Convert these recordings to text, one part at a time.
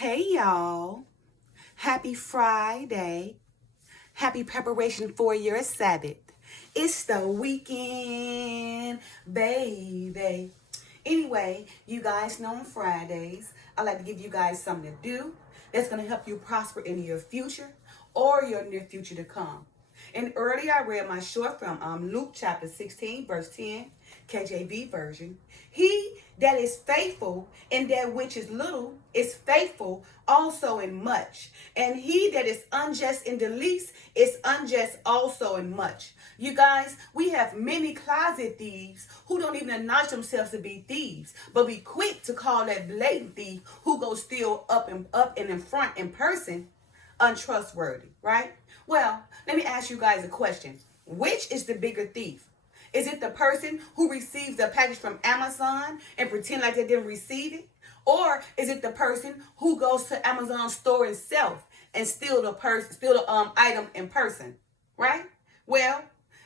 Hey y'all, happy Friday. Happy preparation for your Sabbath. It's the weekend, baby. Anyway, you guys know on Fridays, I like to give you guys something to do that's going to help you prosper in your future or your near future to come. And earlier I read my short from Luke chapter 16, verse 10, KJV version. He that is faithful in that which is little is faithful also in much. And he that is unjust in the least is unjust also in much. You guys, we have many closet thieves who don't even acknowledge themselves to be thieves, but be quick to call that blatant thief who goes steal up and in front in person untrustworthy, right? Well, let me ask you guys a question. Which is the bigger thief? Is it the person who receives the package from Amazon and pretend like they didn't receive it? Or is it the person who goes to Amazon store itself and steal the item in person, right? Well,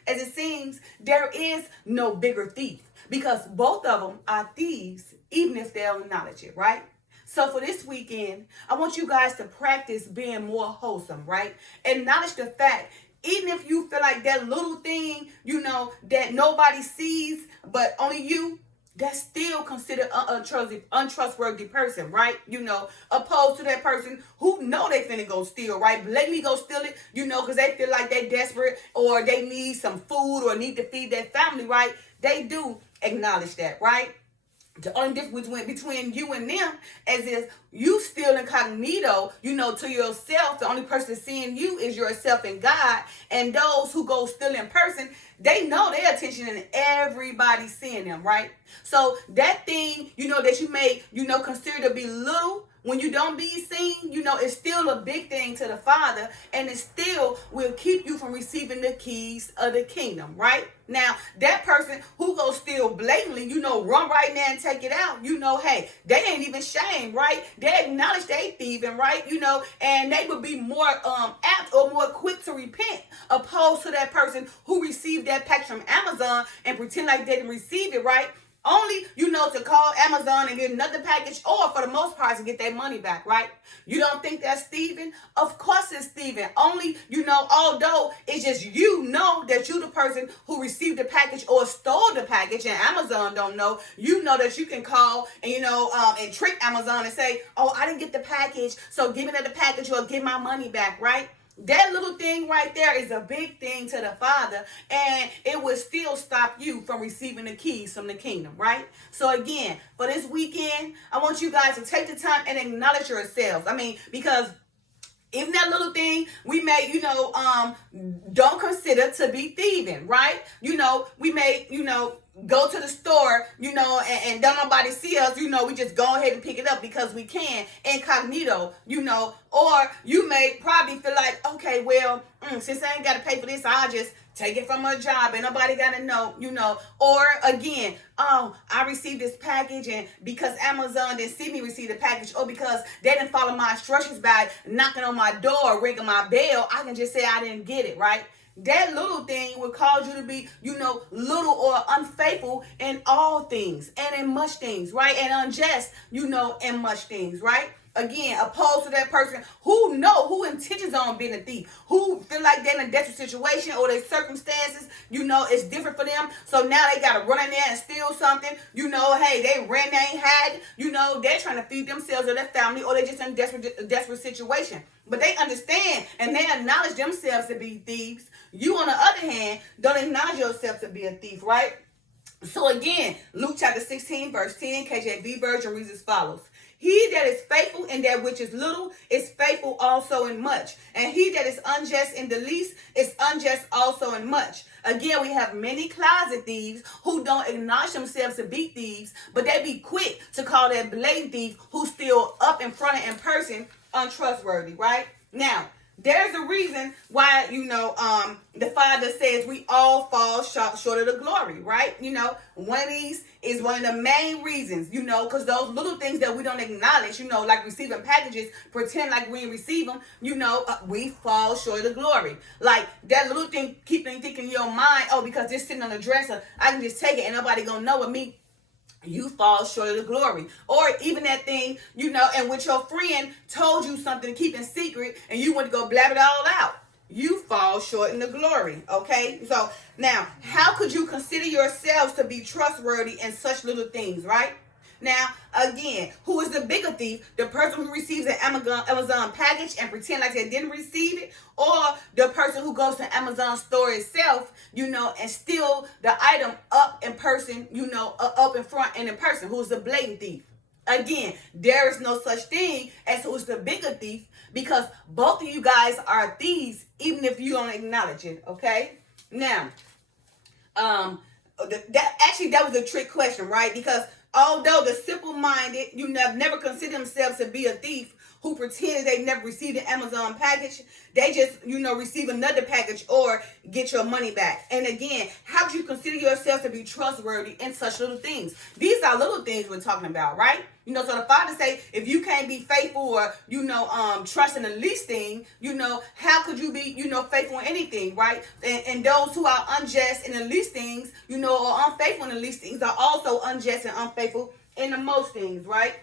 as it seems, there is no bigger thief because both of them are thieves, even if they don't acknowledge it, right? So for this weekend, I want you guys to practice being more wholesome, right? Acknowledge the fact, even if you feel like that little thing, that nobody sees but only you, that's still considered an untrustworthy person, right? Opposed to that person who know they finna go steal, right? Blatantly go steal it, because they feel like they desperate or they need some food or need to feed their family, right? They do acknowledge that, right? The only difference between you and them is if you still incognito, to yourself. The only person seeing you is yourself and God. And those who go still in person, they know their attention and everybody's seeing them, right? So that thing, that you may, consider to be little, when you don't be seen, it's still a big thing to the Father, and it still will keep you from receiving the keys of the kingdom, right? Now, that person who goes steal blatantly, run right now and take it out, hey, they ain't even shamed, right? They acknowledge they thieving, right? And they would be more apt or more quick to repent, opposed to that person who received that package from Amazon and pretend like they didn't receive it, right? Only, to call Amazon and get another package, or for the most part, to get their money back, right? You don't think that's thieving? Of course it's thieving. Only, although it's just that you the person who received the package or stole the package, and Amazon don't know, that you can call and, and trick Amazon and say, oh, I didn't get the package, so give me the package or give my money back, right? That little thing right there is a big thing to the Father, and it will still stop you from receiving the keys from the kingdom, right? So again, for this weekend, I want you guys to take the time and acknowledge yourselves. Because even that little thing we may, don't consider to be thieving, right? We may, go to the store, and don't nobody see us, we just go ahead and pick it up because we can, incognito, or you may probably feel like, okay, well, since I ain't got to pay for this, I'll just take it from a job and nobody got to know, or again, oh, I received this package and because Amazon didn't see me receive the package, or because they didn't follow my instructions by knocking on my door, ringing my bell, I can just say I didn't get it, right? That little thing would cause you to be, little or unfaithful in all things and in much things, right? And unjust, in much things, right? Again, opposed to that person who intentions on being a thief, who feel like they're in a desperate situation or their circumstances, it's different for them. So now they got to run in there and steal something, hey, they ran, they ain't had, they're trying to feed themselves or their family, or they just in a desperate situation. But they understand and they acknowledge themselves to be thieves. You, on the other hand, don't acknowledge yourself to be a thief, right? So again, Luke chapter 16, verse 10, KJV version reads as follows. He that is faithful in that which is little is faithful also in much. And he that is unjust in the least is unjust also in much. Again, we have many closet thieves who don't acknowledge themselves to be thieves, but they be quick to call that blatant thief who's still up in front of in person untrustworthy, right? Now, there's a reason why, the Father says we all fall short of the glory, right? One of these is one of the main reasons, because those little things that we don't acknowledge, like receiving packages, pretend like we didn't receive them, we fall short of the glory. Like that little thing, keeping thinking in your mind, oh, because it's sitting on the dresser, I can just take it and nobody gonna know with me. you fall short of the glory. Or even that thing, and with your friend told you something to keep in secret and you went to go blab it all out. You fall short in the glory. Okay? So now, how could you consider yourselves to be trustworthy in such little things, right? Now, again, who is the bigger thief? The person who receives an Amazon package and pretend like they didn't receive it, or the person who goes to Amazon store itself, and steal the item up in person, up in front and in person, who's the blatant thief? Again, there is no such thing as who's the bigger thief, because both of you guys are thieves, even if you don't acknowledge it, okay? Now, that was a trick question, right? Because although the simple-minded, never consider themselves to be a thief, who pretended they never received an Amazon package, they just, receive another package or get your money back. And again, how do you consider yourself to be trustworthy in such little things? These are little things we're talking about, right? So the Father say, if you can't be faithful or, trust in the least thing, how could you be, faithful in anything, right? And those who are unjust in the least things, or unfaithful in the least things are also unjust and unfaithful in the most things, right?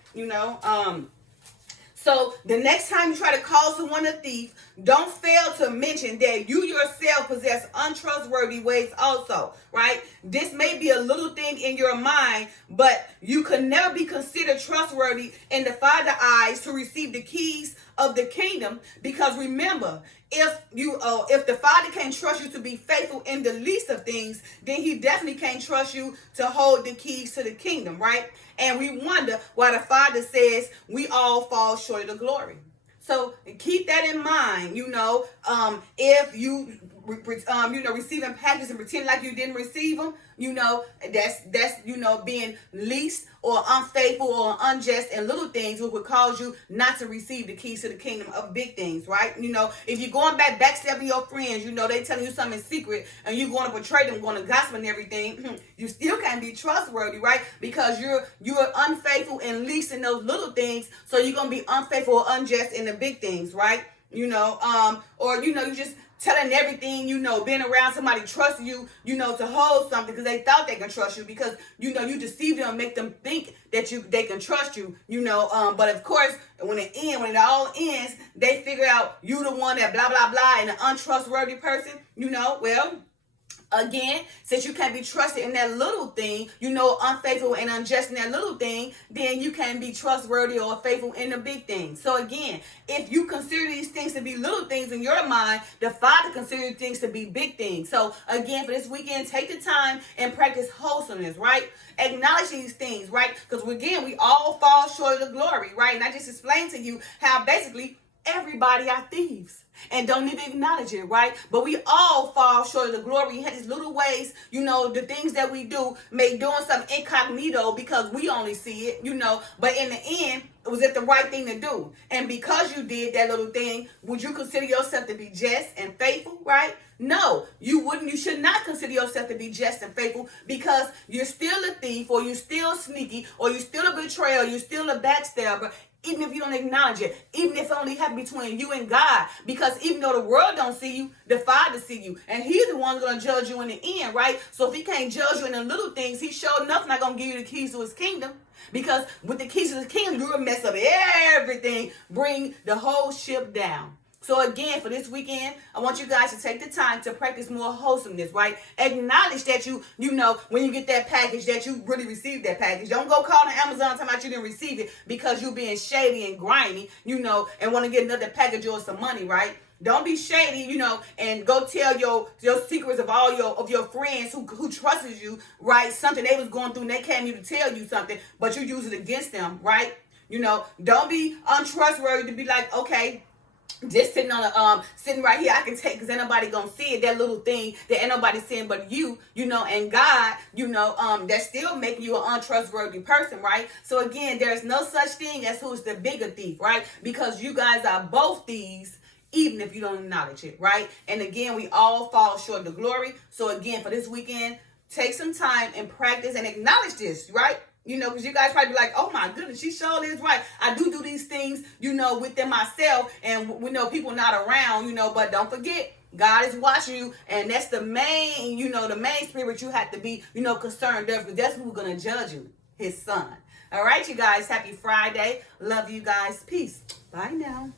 So the next time you try to call someone a thief, don't fail to mention that you yourself possess untrustworthy ways also, right? This may be a little thing in your mind, but you could never be considered trustworthy in the Father's eyes to receive the keys of the kingdom. Because remember, if the Father can't trust you to be faithful in the least of things, then he definitely can't trust you to hold the keys to the kingdom, right? And we wonder why the Father says we all fall short of the glory. So keep that in mind. If you receiving packages and pretend like you didn't receive them, that's being least or unfaithful or unjust in little things, which would cause you not to receive the keys to the kingdom of big things, right? If you're going backstabbing your friends, they telling you something in secret and you're going to betray them, going to gossip and everything, you still can't be trustworthy, right? Because you're unfaithful and least in those little things, so you're going to be unfaithful or unjust in the big things, right? Or you just telling everything, being around somebody trusting you, to hold something because they thought they can trust you, because, you deceive them and make them think that they can trust you, but of course, when it all ends, they figure out you the one that blah, blah, blah, and an untrustworthy person, again, since you can't be trusted in that little thing, unfaithful and unjust in that little thing, then you can't be trustworthy or faithful in the big thing. So again, if you consider these things to be little things in your mind, the Father considers things to be big things. So again, for this weekend, take the time and practice wholesomeness, right? Acknowledge these things, right? Because again, we all fall short of the glory, right? And I just explained to you how basically everybody are thieves and don't even acknowledge it, right? But we all fall short of the glory. We have these little ways, the things that we do, may doing something incognito because we only see it, but in the end, was it the right thing to do? And because you did that little thing, would you consider yourself to be just and faithful, right? No, you wouldn't. You should not consider yourself to be just and faithful, because you're still a thief, or you're still sneaky, or you're still a betrayer, or you're still a backstabber, even if you don't acknowledge it, even if it only happened between you and God. Because even though the world don't see you, the Father see you. And he's the one going to judge you in the end, right? So if he can't judge you in the little things, he sure enough not going to give you the keys to his kingdom. Because with the keys to his kingdom, you're going to mess up everything, bring the whole ship down. So again, for this weekend, I want you guys to take the time to practice more wholesomeness, right? Acknowledge that when you get that package, that you really received that package. Don't go calling Amazon talking about you didn't receive it because you're being shady and grimy, and want to get another package or some money, right? Don't be shady, and go tell your secrets of all your friends who trusted you, right? Something they was going through and they came to tell you something, but you use it against them, right? Don't be untrustworthy to be like, okay, just sitting right here, I can take, because ain't nobody gonna see it, that little thing that ain't nobody seeing but you, and God, that's still making you an untrustworthy person, right? So again, there's no such thing as who's the bigger thief, right? Because you guys are both thieves, even if you don't acknowledge it, right? And again, we all fall short of the glory. So again, for this weekend, take some time and practice and acknowledge this, right? Because you guys probably be like, oh my goodness, she sure is right. I do these things, within myself, and we know people not around, but don't forget, God is watching you, and that's the main, the main spirit you have to be, concerned of, because that's who's going to judge you. his son. All right, you guys. Happy Friday. Love you guys. Peace. Bye now.